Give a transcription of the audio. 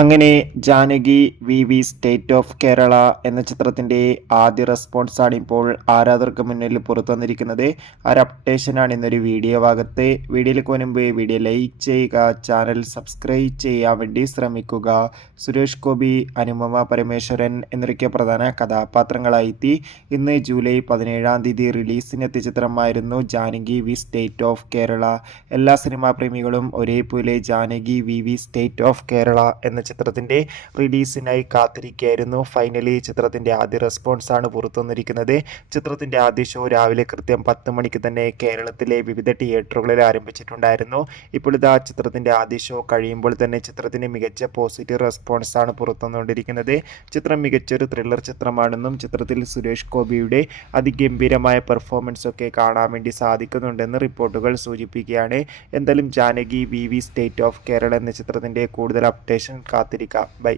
അങ്ങനെ Janaki V state of Kerala എന്ന ചിത്രത്തിൻ്റെ ആദ്യ റെസ്പോൺസാണ് ഇപ്പോൾ ആരാധകർക്ക് മുന്നിൽ പുറത്തു വന്നിരിക്കുന്നത്. ആ ഒരു അപ്ഡേഷനാണ് ഇന്നൊരു വീഡിയോ ഭാഗത്ത്. വീഡിയോയിലേക്ക് മുൻപ് വീഡിയോ ലൈക്ക് ചെയ്യുക, ചാനൽ സബ്സ്ക്രൈബ് ചെയ്യാൻ വേണ്ടി ശ്രമിക്കുക. സുരേഷ് ഗോപി, അനുപമ പരമേശ്വരൻ എന്നൊക്കെ പ്രധാന കഥാപാത്രങ്ങളായി ഇന്ന് ജൂലൈ 17 റിലീസിനെത്തിയ ചിത്രമായിരുന്നു Janaki V state of Kerala. എല്ലാ സിനിമാ പ്രേമികളും ഒരേപോലെ Janaki V state of Kerala എന്ന ചിത്രത്തിൻ്റെ റിലീസിനായി കാത്തിരിക്കുകയായിരുന്നു. ഫൈനലി ചിത്രത്തിൻ്റെ ആദ്യ റെസ്പോൺസാണ് പുറത്തു വന്നിരിക്കുന്നത്. ചിത്രത്തിൻ്റെ ആദ്യ ഷോ രാവിലെ കൃത്യം 10 മണിക്ക് തന്നെ കേരളത്തിലെ വിവിധ തിയേറ്ററുകളിൽ ആരംഭിച്ചിട്ടുണ്ടായിരുന്നു. ഇപ്പോൾ ഇതാ ചിത്രത്തിൻ്റെ ആദ്യ ഷോ കഴിയുമ്പോൾ തന്നെ ചിത്രത്തിന് മികച്ച പോസിറ്റീവ് റെസ്പോൺസാണ് പുറത്തു വന്നുകൊണ്ടിരിക്കുന്നത്. ചിത്രം മികച്ചൊരു ത്രില്ലർ ചിത്രമാണെന്നും ചിത്രത്തിൽ സുരേഷ് ഗോപിയുടെ അതിഗംഭീരമായ പെർഫോമൻസ് ഒക്കെ കാണാൻ വേണ്ടി സാധിക്കുന്നുണ്ടെന്ന് റിപ്പോർട്ടുകൾ സൂചിപ്പിക്കുകയാണ്. എന്തായാലും Janaki V state of Kerala എന്ന ചിത്രത്തിൻ്റെ കൂടുതൽ അപ്ഡേഷൻ കാത്തിരിക്കാം. ബൈ.